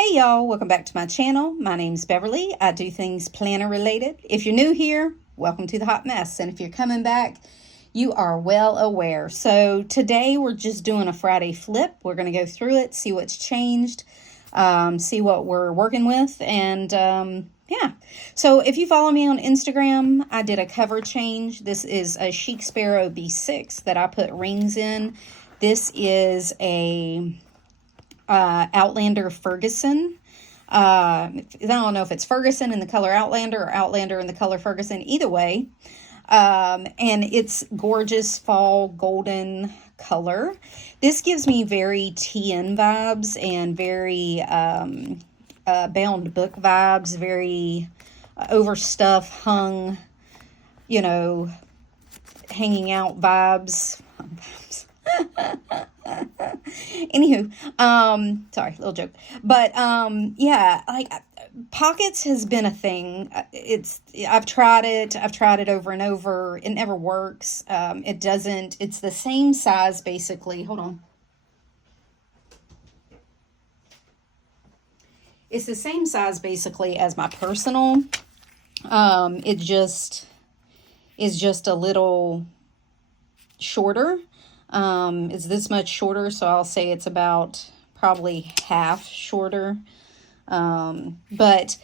Hey y'all, welcome back to my channel. My name's Beverly. I do things planner related. If you're new here, welcome to the Hot Mess. And if you're coming back, you are well aware. So today we're just doing a Friday flip. We're going to go through it, see what's changed, see what we're working with. And yeah, so if you follow me on Instagram, I did a cover change. This is a Chic Sparrow B6 that I put rings in. This is a Outlander Ferguson. I don't know if it's Ferguson in the color Outlander or Outlander in the color Ferguson. Either way. And it's gorgeous fall golden color. This gives me very TN vibes and very bound book vibes, very overstuffed, hung, you know, hanging out vibes. Anywho, sorry, little joke. But yeah, like pockets has been a thing. I've tried it over and over. It never works. It's the same size basically. Hold on. It's the same size basically as my personal. It just is just a little shorter. It's this much shorter, so I'll say it's about probably half shorter. But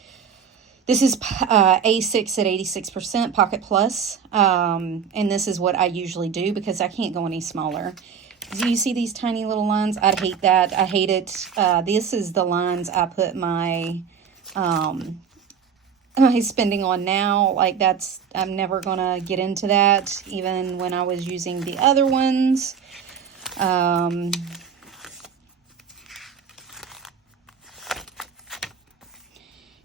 this is A6 at 86% Pocket Plus. And this is what I usually do because I can't go any smaller. Do you see these tiny little lines? I'd hate that. I hate it. This is the lines I put my spending on now. Like I'm never gonna get into that, even when I was using the other ones.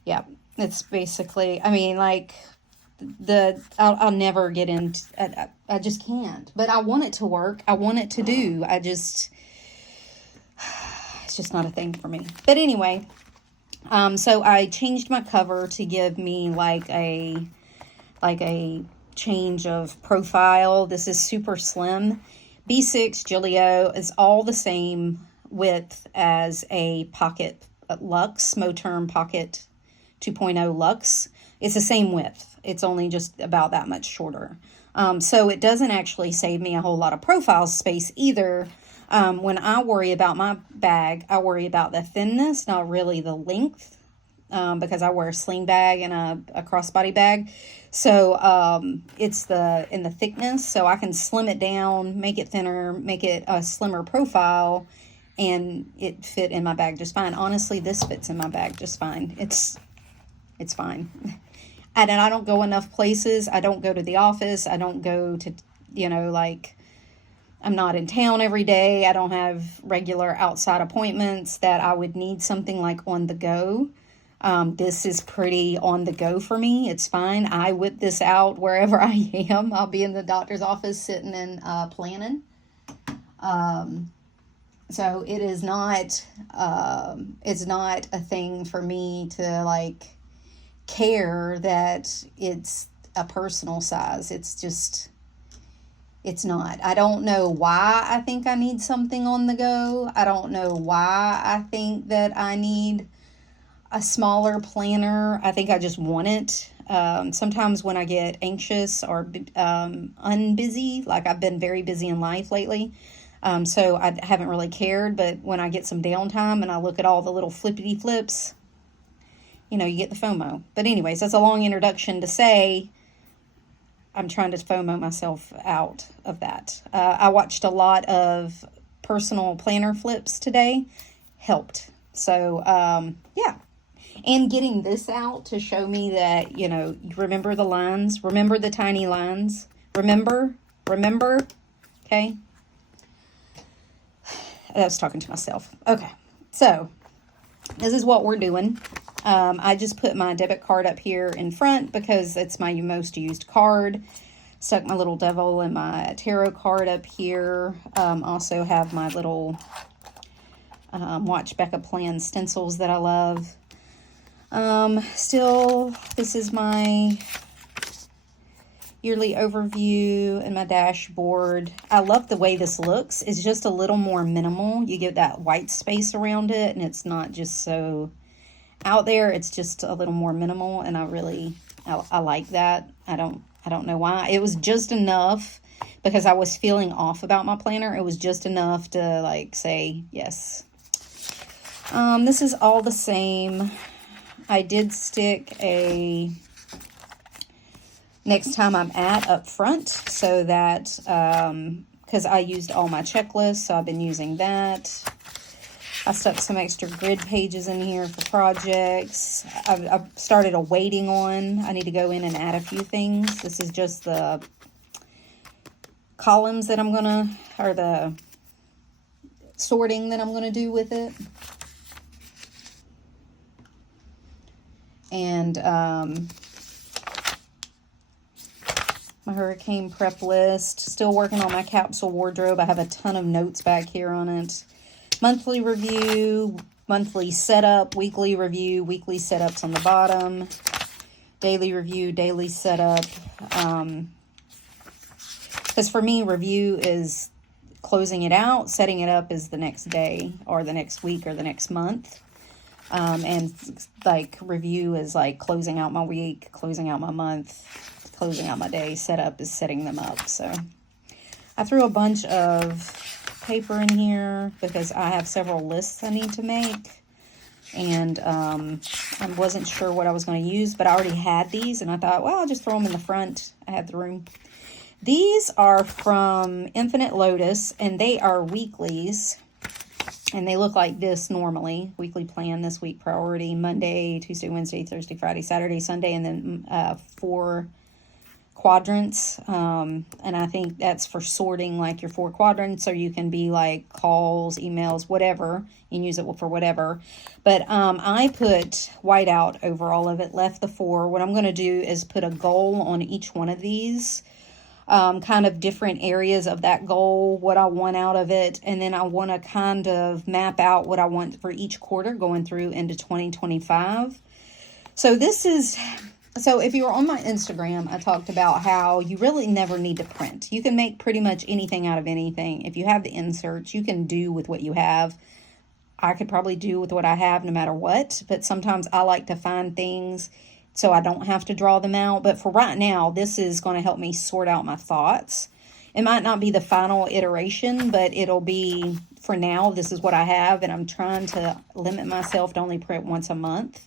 Yeah, it's basically, I mean, like I'll never get into, I just can't, but I want it to work. I want it to do. It's just not a thing for me. But anyway, so I changed my cover to give me like a change of profile. This is super slim. B6 Gilio is all the same width as a Pocket Luxe, Moterm Pocket 2.0 Luxe. It's the same width. It's only just about that much shorter. So it doesn't actually save me a whole lot of profile space either. When I worry about my bag, I worry about the thinness, not really the length, because I wear a sling bag and a crossbody bag. So it's in the thickness, so I can slim it down, make it thinner, make it a slimmer profile, and it fit in my bag just fine. Honestly, this fits in my bag just fine. It's fine. And I don't go enough places. I don't go to the office. I don't go to, like, I'm not in town every day. I don't have regular outside appointments that I would need something like on the go. This is pretty on the go for me. It's fine. I whip this out wherever I am. I'll be in the doctor's office sitting and planning. So it is not, it's not a thing for me to like care that it's a personal size. It's not. I don't know why I think I need something on the go. I don't know why I think that I need a smaller planner. I think I just want it. Sometimes when I get anxious or unbusy, like I've been very busy in life lately, so I haven't really cared. But when I get some downtime and I look at all the little flippity flips, you get the FOMO. But anyways, that's a long introduction to say I'm trying to FOMO myself out of that. I watched a lot of personal planner flips today. Helped. So, yeah. And getting this out to show me that, remember the lines. Remember the tiny lines. Remember. Okay. I was talking to myself. Okay. So, this is what we're doing. I just put my debit card up here in front because it's my most used card. Stuck my little devil and my tarot card up here. Also have my little Watch Becca Plan stencils that I love. Still, this is my yearly overview and my dashboard. I love the way this looks. It's just a little more minimal. You get that white space around it, and it's not just so out there, it's just a little more minimal, and I like that. I don't know why. It was just enough because I was feeling off about my planner. It was just enough to like say yes. This is all the same. I did stick a next time I'm at up front, so that because I used all my checklists, so I've been using that. I stuck some extra grid pages in here for projects. I've started a waiting on. I need to go in and add a few things. This is just the columns that I'm gonna, or the sorting that I'm gonna do with it. And my hurricane prep list. Still working on my capsule wardrobe. I have a ton of notes back here on it. Monthly review, monthly setup, weekly review, weekly setups on the bottom, daily review, daily setup. Because for me, review is closing it out. Setting it up is the next day or the next week or the next month. And like review is like closing out my week, closing out my month, closing out my day. Setup is setting them up. So I threw a bunch of paper in here because I have several lists I need to make, and I wasn't sure what I was going to use, but I already had these, and I thought, well, I'll just throw them in the front. I had the room. These are from Infinite Lotus, and they are weeklies, and they look like this normally. Weekly plan, this week priority, Monday, Tuesday, Wednesday, Thursday, Friday, Saturday, Sunday, and then 4 quadrants. And I think that's for sorting like your 4 quadrants, or you can be like calls, emails, whatever. You can use it for whatever. But I put white out over all of it, left the 4. What I'm going to do is put a goal on each one of these, kind of different areas of that goal, what I want out of it. And then I want to kind of map out what I want for each quarter going through into 2025. So this is... So if you were on my Instagram, I talked about how you really never need to print. You can make pretty much anything out of anything. If you have the inserts, you can do with what you have. I could probably do with what I have no matter what, but sometimes I like to find things so I don't have to draw them out. But for right now, this is going to help me sort out my thoughts. It might not be the final iteration, but it'll be, for now, this is what I have, and I'm trying to limit myself to only print once a month.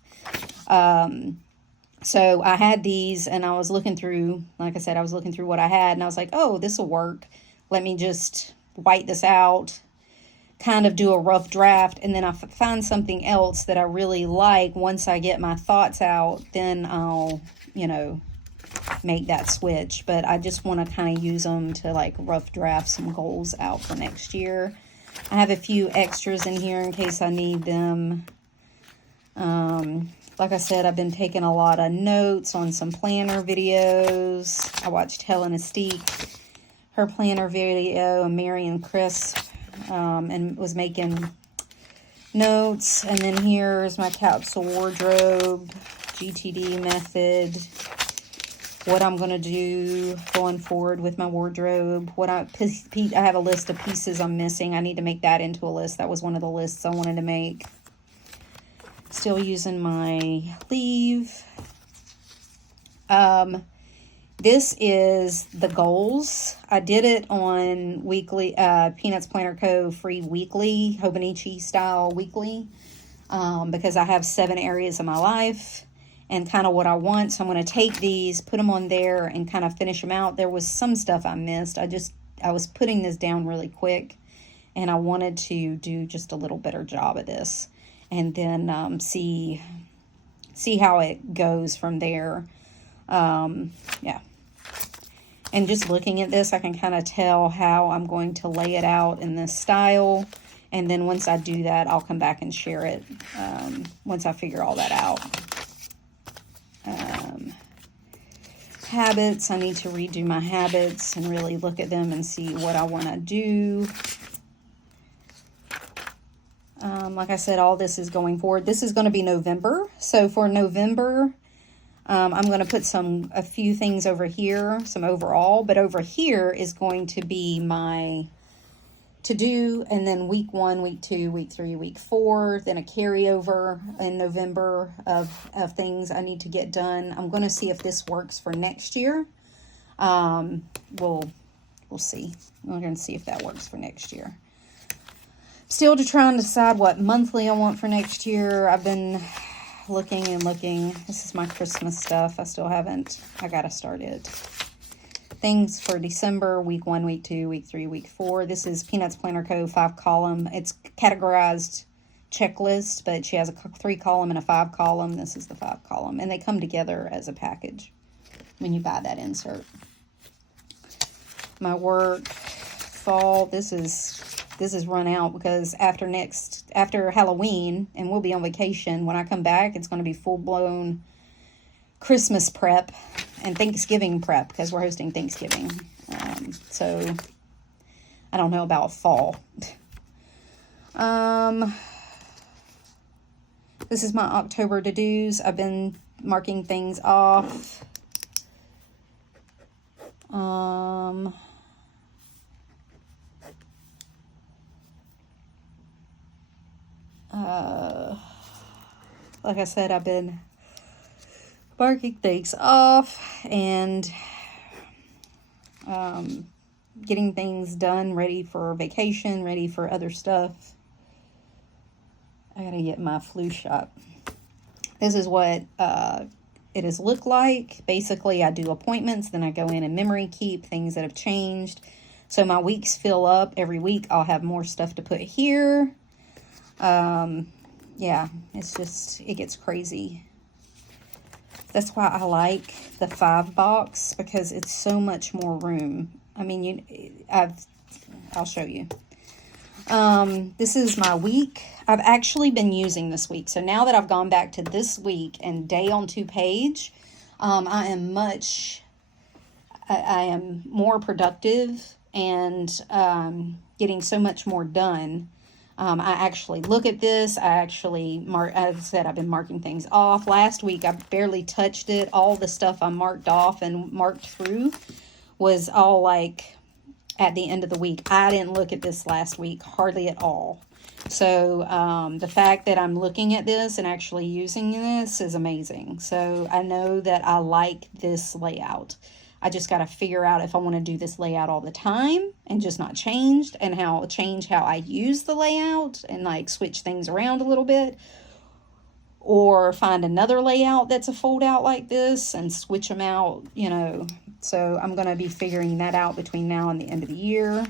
So I had these, and I was looking through, like I said, I was looking through what I had, and I was like, oh, this will work. Let me just white this out, kind of do a rough draft, and then I find something else that I really like. Once I get my thoughts out, then I'll, make that switch. But I just want to kind of use them to like rough draft some goals out for next year. I have a few extras in here in case I need them. Like I said, I've been taking a lot of notes on some planner videos. I watched Helen Estique, her planner video, and Mary and Chris, and was making notes. And then here's my capsule wardrobe, GTD method, what I'm going to do going forward with my wardrobe. I have a list of pieces I'm missing. I need to make that into a list. That was one of the lists I wanted to make. Still using my leave. This is the goals. I did it on weekly, Peanuts Planner Co. free weekly, Hobonichi style weekly, because I have 7 areas of my life and kind of what I want. So I'm going to take these, put them on there, and kind of finish them out. There was some stuff I missed. I was putting this down really quick, and I wanted to do just a little better job of this. And then see how it goes from there. Yeah. And just looking at this, I can kind of tell how I'm going to lay it out in this style. And then once I do that, I'll come back and share it once I figure all that out. Habits. I need to redo my habits and really look at them and see what I want to do. Like I said, all this is going forward. This is going to be November. So for November, I'm going to put a few things over here, some overall. But over here is going to be my to do, and then week 1, week 2, week 3, week 4, then a carryover in November of things I need to get done. I'm going to see if this works for next year. We'll see. We're going to see if that works for next year. Still to try and decide what monthly I want for next year. I've been looking and looking. This is my Christmas stuff. I got to start it. Things for December, week 1, week 2, week 3, week 4. This is Peanuts Planner Co. 5-column. It's categorized checklist, but she has a 3-column and a 5-column. This is the 5-column, and they come together as a package when you buy that insert. My work, fall. This is run out because after Halloween, and we'll be on vacation. When I come back, it's going to be full-blown Christmas prep and Thanksgiving prep because we're hosting Thanksgiving. So I don't know about fall. This is my October to-dos. I've been marking things off. Like I said, I've been marking things off and getting things done, ready for vacation, ready for other stuff. I gotta get my flu shot. This is what it has looked like. Basically, I do appointments, then I go in and memory keep things that have changed. So my weeks fill up. Every week I'll have more stuff to put here. Yeah, it gets crazy. That's why I like the 5-box, because it's so much more room. I mean, I'll show you. This is my week. I've actually been using this week. So now that I've gone back to this week and day on 2-page, I am more productive and getting so much more done. I actually look at this. I actually as I said, I've been marking things off. Last week, I barely touched it. All the stuff I marked off and marked through was all like at the end of the week. I didn't look at this last week, hardly at all. So the fact that I'm looking at this and actually using this is amazing. So I know that I like this layout. I just got to figure out if I want to do this layout all the time and just not changed, and change how I use the layout and like switch things around a little bit, or find another layout that's a fold out like this and switch them out, you know. So I'm going to be figuring that out between now and the end of the year.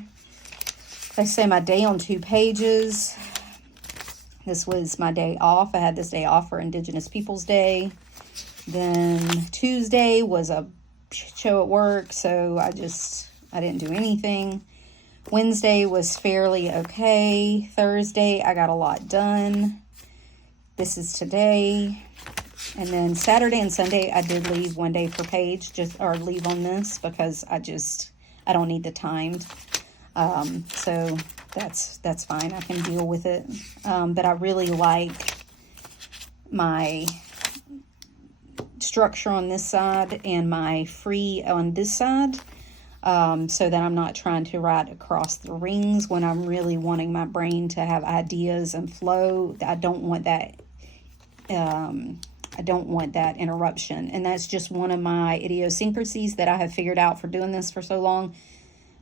I say my day on 2 pages. This was my day off. I had this day off for Indigenous Peoples Day. Then Tuesday was a show at work, so I didn't do anything. Wednesday was fairly okay. Thursday, I got a lot done. This is today. And then Saturday and Sunday, I did leave 1 day per page, or leave on this because I don't need the timed. So that's fine. I can deal with it. But I really like my structure on this side and my free on this side, so that I'm not trying to write across the rings when I'm really wanting my brain to have ideas and flow. I don't want that interruption, and that's just one of my idiosyncrasies that I have figured out for doing this for so long.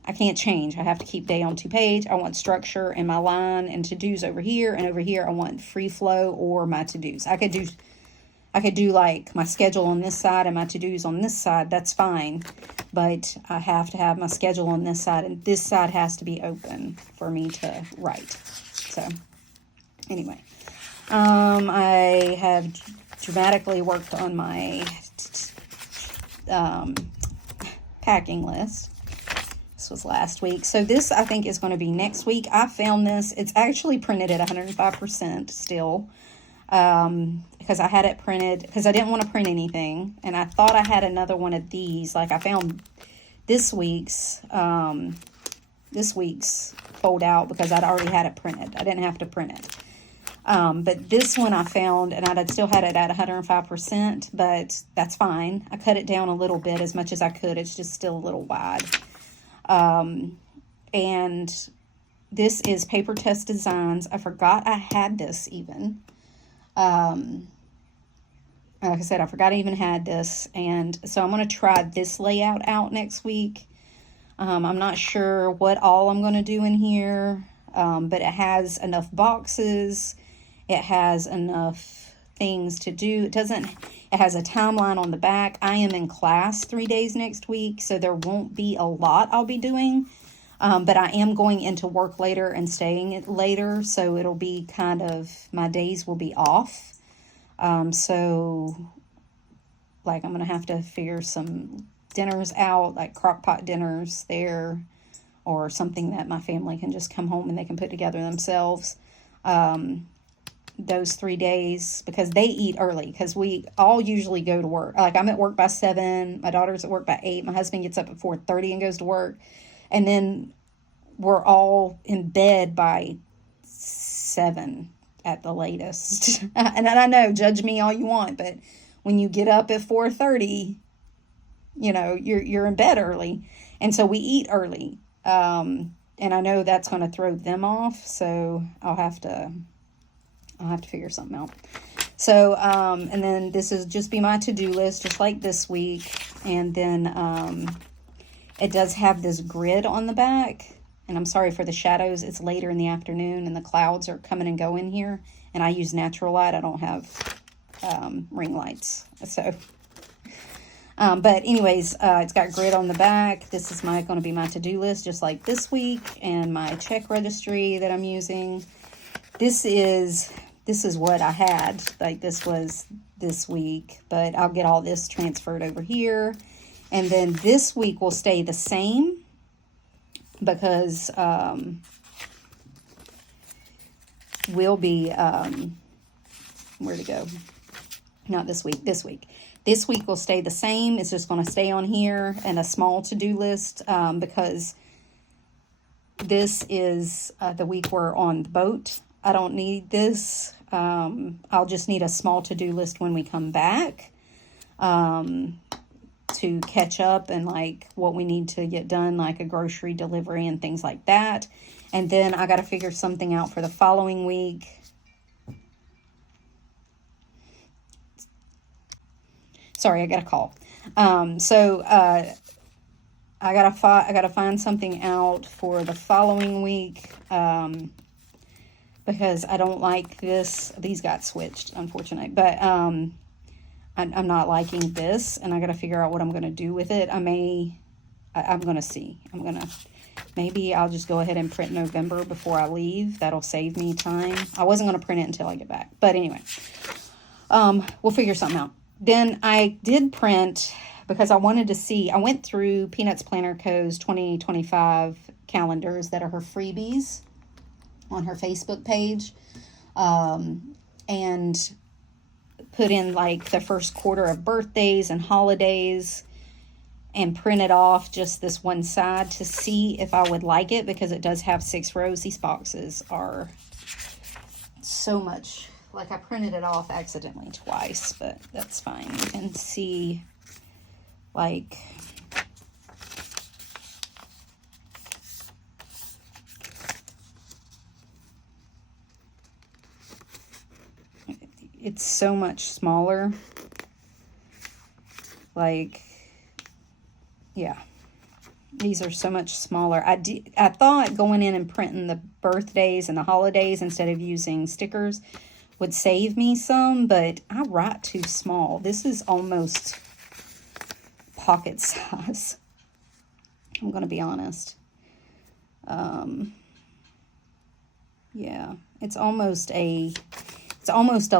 I can't change. I have to keep day on 2 page. I want structure in my line and to-dos over here, and over here I want free flow or my to-dos. I could do like my schedule on this side and my to-dos on this side. That's fine. But I have to have my schedule on this side, and this side has to be open for me to write. So anyway, I have dramatically worked on my packing list. This was last week. So this, I think, is going to be next week. I found this. It's actually printed at 105% still. Because I had it printed, because I didn't want to print anything, and I thought I had another one of these. Like I found this week's fold out because I'd already had it printed. I didn't have to print it. But this one I found, and I'd still had it at 105%, but that's fine. I cut it down a little bit, as much as I could. It's just still a little wide. And This is Paper Test Designs. I forgot I had this even. Like I said, I forgot I even had this. And so I'm going to try this layout out next week. I'm not sure what all I'm going to do in here, but it has enough boxes. It has enough things to do. It has a timeline on the back. I am in class 3 days next week, so there won't be a lot I'll be doing. But I am going into work later and staying later, so it'll be kind of, my days will be off. So, like, I'm going to have to figure some dinners out, like crock pot dinners there, or something that my family can just come home and they can put together themselves. Those 3 days, because they eat early, because we all usually go to work. Like, I'm at work by 7, my daughter's at work by 8, my husband gets up at 4:30 and goes to work. And then we're all in bed by 7 at the latest. And I know, judge me all you want, but when you get up at 4:30, you know, you're in bed early. And so we eat early. And I know that's going to throw them off. So I'll have to figure something out. So, and then this is just be my to-do list, just like this week. And then, it does have this grid on the back, and I'm sorry for the shadows. It's later in the afternoon, and the clouds are coming and going here, and I use natural light. I don't have ring lights. So, but anyways, it's got grid on the back. This is going to be my to-do list, just like this week, and my check registry that I'm using. This is what I had. Like, this was this week, but I'll get all this transferred over here. And then this week will stay the same because we'll be, where to go? Not this week, this week. This week will stay the same. It's just going to stay on here and a small to-do list because this is the week we're on the boat. I don't need this. I'll just need a small to-do list when we come back. To catch up and like what we need to get done, like a grocery delivery and things like that. And then I got to figure something out for the following week. Sorry, I got a call. I gotta find something out for the following week because I don't like this. These got switched, unfortunately, but I'm not liking this, and I got to figure out what I'm going to do with it. I'm going to see. Maybe I'll just go ahead and print November before I leave. That'll save me time. I wasn't going to print it until I get back. But anyway, we'll figure something out. Then I did print, because I wanted to see, I went through Peanuts Planner Co.'s 2025 calendars that are her freebies on her Facebook page, and put in like the first quarter of birthdays and holidays and printed off just this one side to see if I would like it, because it does have 6 rows. These boxes are so much, like I printed it off accidentally twice, but that's fine. You can see like it's so much smaller. Like, yeah, these are so much smaller. I thought going in and printing the birthdays and the holidays instead of using stickers would save me some, but I write too small. This is almost pocket size. I'm going to be honest. Yeah, it's almost a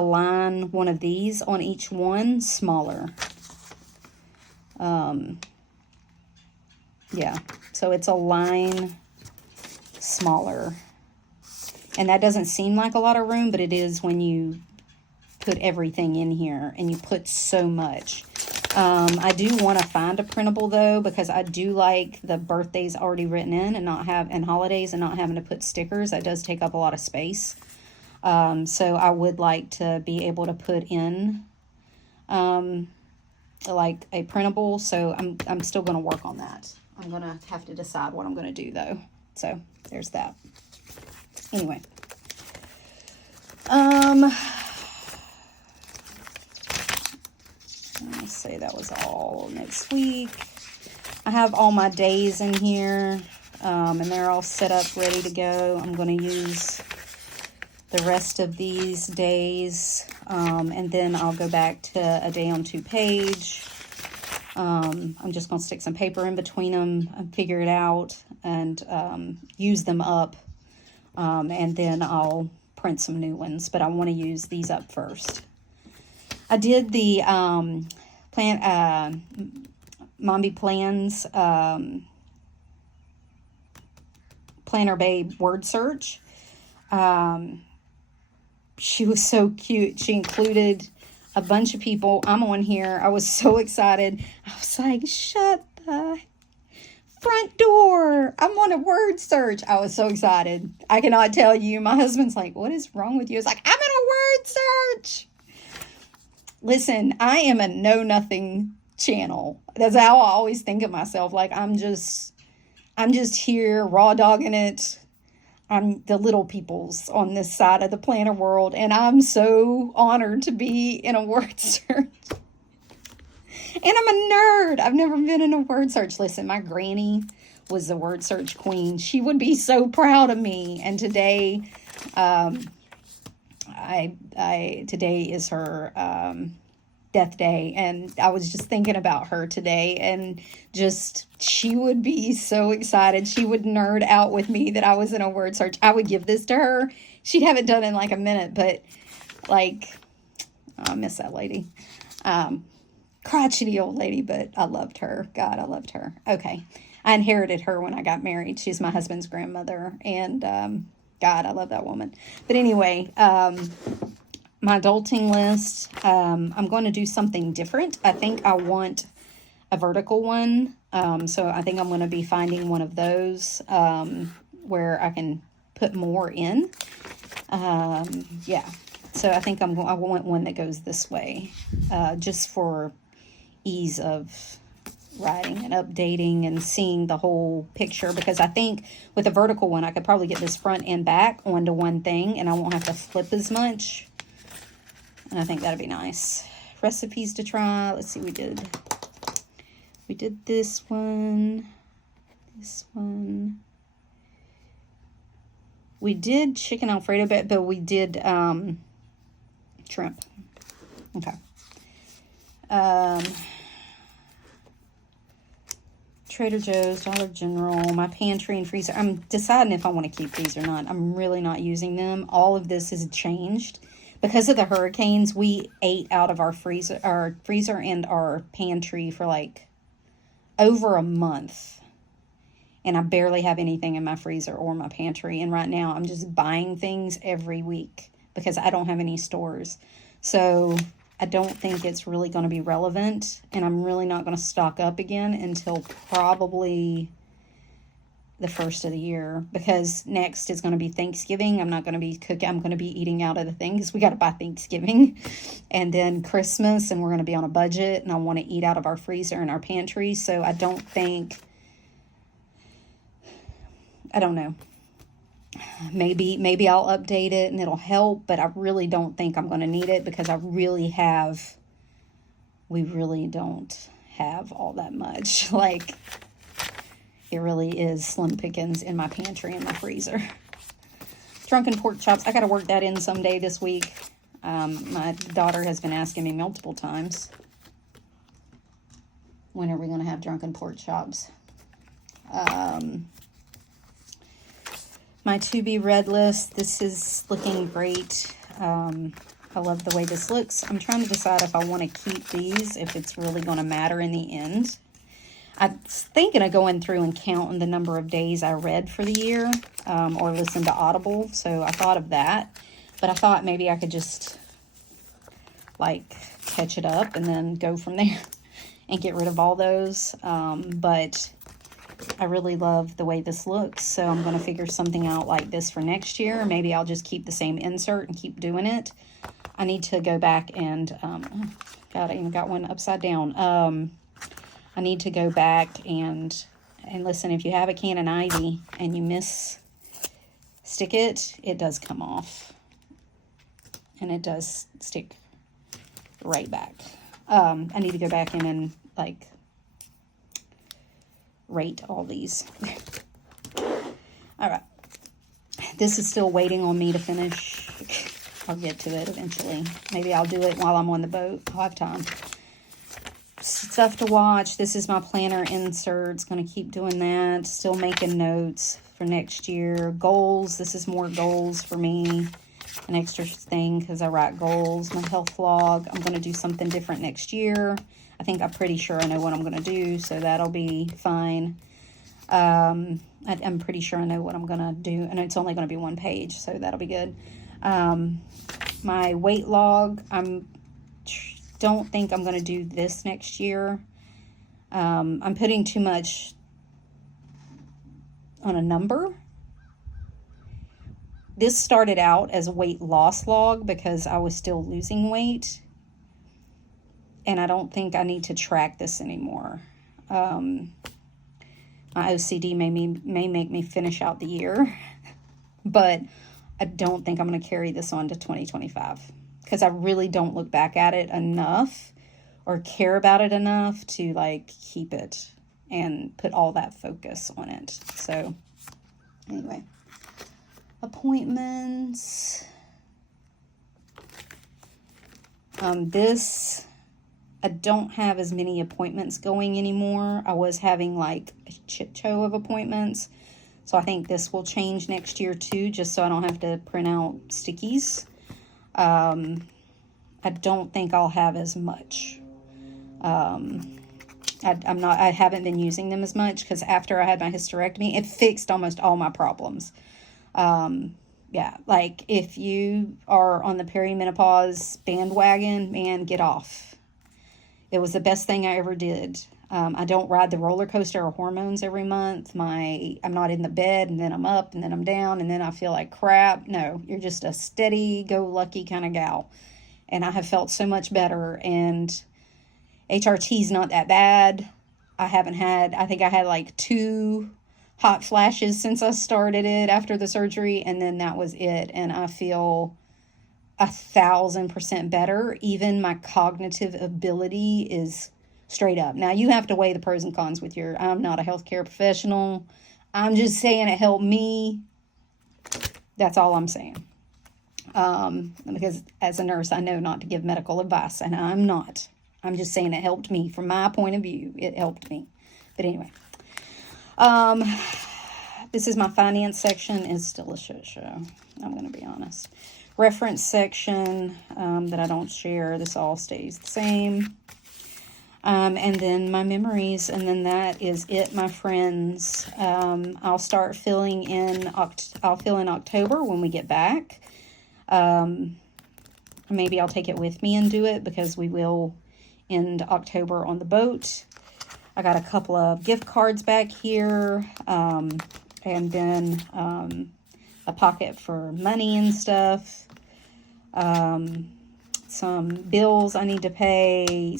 line, one of these on each one, smaller. Yeah, so it's a line smaller. And that doesn't seem like a lot of room, but it is when you put everything in here and you put so much. I do want to find a printable though, because I do like the birthdays already written in and holidays and not having to put stickers. That does take up a lot of space. So I would like to be able to put in like a printable. So I'm still going to work on that. I'm going to have to decide what I'm going to do though. So there's that. anyway. Let's say that was all next week. I have all my days in here, and they're all set up, ready to go. I'm going to use the rest of these days, and then I'll go back to a day on 2 page. I'm just going to stick some paper in between them and figure it out and use them up, and then I'll print some new ones, but I want to use these up first. I did the Mombi Plans Planner Babe word search. She was so cute. She included a bunch of people. I'm on here. I was so excited. I was like, shut the front door. I'm on a word search. I was so excited. I cannot tell you. My husband's like, what is wrong with you? It's like, I'm in a word search. Listen, I am a know-nothing channel. That's how I always think of myself. Like, I'm just here raw dogging it. I'm the little peoples on this side of the planner world, and I'm so honored to be in a word search. And I'm a nerd. I've never been in a word search. Listen, my granny was the word search queen. She would be so proud of me. And today, today is her death day, and I was just thinking about her today, and just she would be so excited. She would nerd out with me that I was in a word search. I would give this to her. She'd have it done in like a minute, but like, I miss that lady. Crotchety old lady, but I loved her. God, I loved her. Okay. I inherited her when I got married. She's my husband's grandmother, and God, I love that woman. But anyway, my adulting list, I'm going to do something different. I think I want a vertical one. So I think I'm going to be finding one of those where I can put more in. Yeah. So I think I want one that goes this way, just for ease of writing and updating and seeing the whole picture, because I think with a vertical one, I could probably get this front and back onto one thing, and I won't have to flip as much. And I think that'd be nice. Recipes to try. Let's see, we did this one. We did chicken Alfredo, but we did shrimp. Okay. Trader Joe's, Dollar General, my pantry and freezer. I'm deciding if I want to keep these or not. I'm really not using them. All of this has changed. Because of the hurricanes, we ate out of our freezer and our pantry for like over a month. And I barely have anything in my freezer or my pantry. And right now, I'm just buying things every week because I don't have any stores. So I don't think it's really going to be relevant. And I'm really not going to stock up again until probably the first of the year, because next is going to be Thanksgiving. I'm not going to be cooking. I'm going to be eating out of the thing because we got to buy Thanksgiving, and then Christmas, and we're going to be on a budget, and I want to eat out of our freezer and our pantry. So I don't know. Maybe I'll update it and it'll help, but I really don't think I'm going to need it because we really don't have all that much. Like, it really is slim pickings in my pantry and my freezer. Drunken pork chops. I got to work that in someday this week. My daughter has been asking me multiple times, when are we going to have drunken pork chops? My to be read list. This is looking great. I love the way this looks. I'm trying to decide if I want to keep these, if it's really going to matter in the end. I was thinking of going through and counting the number of days I read for the year, or listened to Audible. So I thought of that, but I thought maybe I could just like catch it up and then go from there and get rid of all those. But I really love the way this looks. So I'm going to figure something out like this for next year. Maybe I'll just keep the same insert and keep doing it. I need to go back and, God, I even got one upside down. I need to go back and listen, if you have a Canon Ivy and you miss stick it, it does come off. And it does stick right back. I need to go back in and like rate all these. All right. This is still waiting on me to finish. I'll get to it eventually. Maybe I'll do it while I'm on the boat. I'll have time. Stuff to watch. This is my planner inserts. Going to keep doing that. Still making notes for next year. Goals. This is more goals for me. An extra thing because I write goals. My health log. I'm going to do something different next year. I think I'm pretty sure I know what I'm going to do, so that'll be fine. I'm pretty sure I know what I'm going to do, and it's only going to be one page, so that'll be good. My weight log, don't think I'm going to do this next year. I'm putting too much on a number. This started out as a weight loss log because I was still losing weight. And I don't think I need to track this anymore. My OCD may make me finish out the year. But I don't think I'm going to carry this on to 2025. Because I really don't look back at it enough or care about it enough to like keep it and put all that focus on it. So anyway, appointments. I don't have as many appointments going anymore. I was having like a shit show of appointments. So I think this will change next year too, just so I don't have to print out stickies. I don't think I'll have as much. I haven't been using them as much because after I had my hysterectomy, it fixed almost all my problems. Yeah, like if you are on the perimenopause bandwagon, man, get off. It was the best thing I ever did. I don't ride the roller coaster of hormones every month. I'm not in the bed and then I'm up and then I'm down and then I feel like crap. No, you're just a steady, go-lucky kind of gal. And I have felt so much better. And HRT's not that bad. I think I had like 2 hot flashes since I started it after the surgery. And then that was it. And I feel 1,000% better. Even my cognitive ability is straight up. Now you have to weigh the pros and cons with I'm not a healthcare professional. I'm just saying it helped me. That's all I'm saying. Because as a nurse, I know not to give medical advice, and I'm not. I'm just saying it helped me. From my point of view, it helped me. But anyway, this is my finance section. It's still a shit show. I'm going to be honest. Reference section that I don't share. This all stays the same. And then my memories, and then that is it, my friends. I'll start filling in. I'll fill in October when we get back. Maybe I'll take it with me and do it because we will end October on the boat. I got a couple of gift cards back here, and then a pocket for money and stuff. Some bills I need to pay,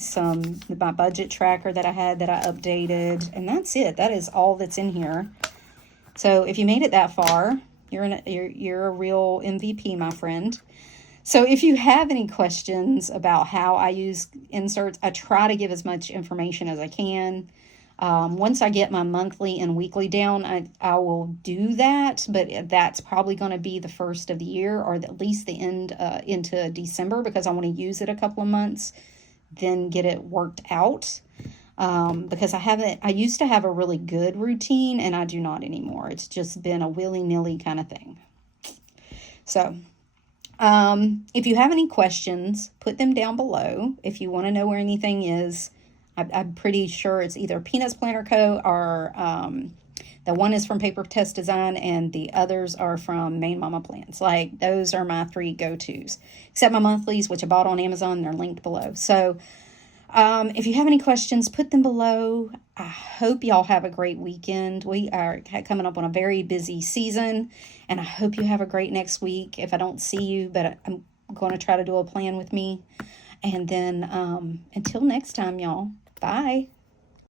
my budget tracker that I had that I updated, and that's it. That is all that's in here. So if you made it that far, you're a real MVP, my friend. So if you have any questions about how I use inserts, I try to give as much information as I can. Once I get my monthly and weekly down, I will do that, but that's probably going to be the first of the year, or at least the end into December, because I want to use it a couple of months, then get it worked out. Because I used to have a really good routine, and I do not anymore. It's just been a willy-nilly kind of thing. So, if you have any questions, put them down below. If you want to know where anything is, I'm pretty sure it's either Peanuts Planner Co. or the one is from Paper Test Design, and the others are from Main Mama Plans. Like, those are my 3 go-tos. Except my monthlies, which I bought on Amazon. They're linked below. So, if you have any questions, put them below. I hope y'all have a great weekend. We are coming up on a very busy season, and I hope you have a great next week. If I don't see you, but I'm going to try to do a plan with me. And then until next time, y'all. Bye.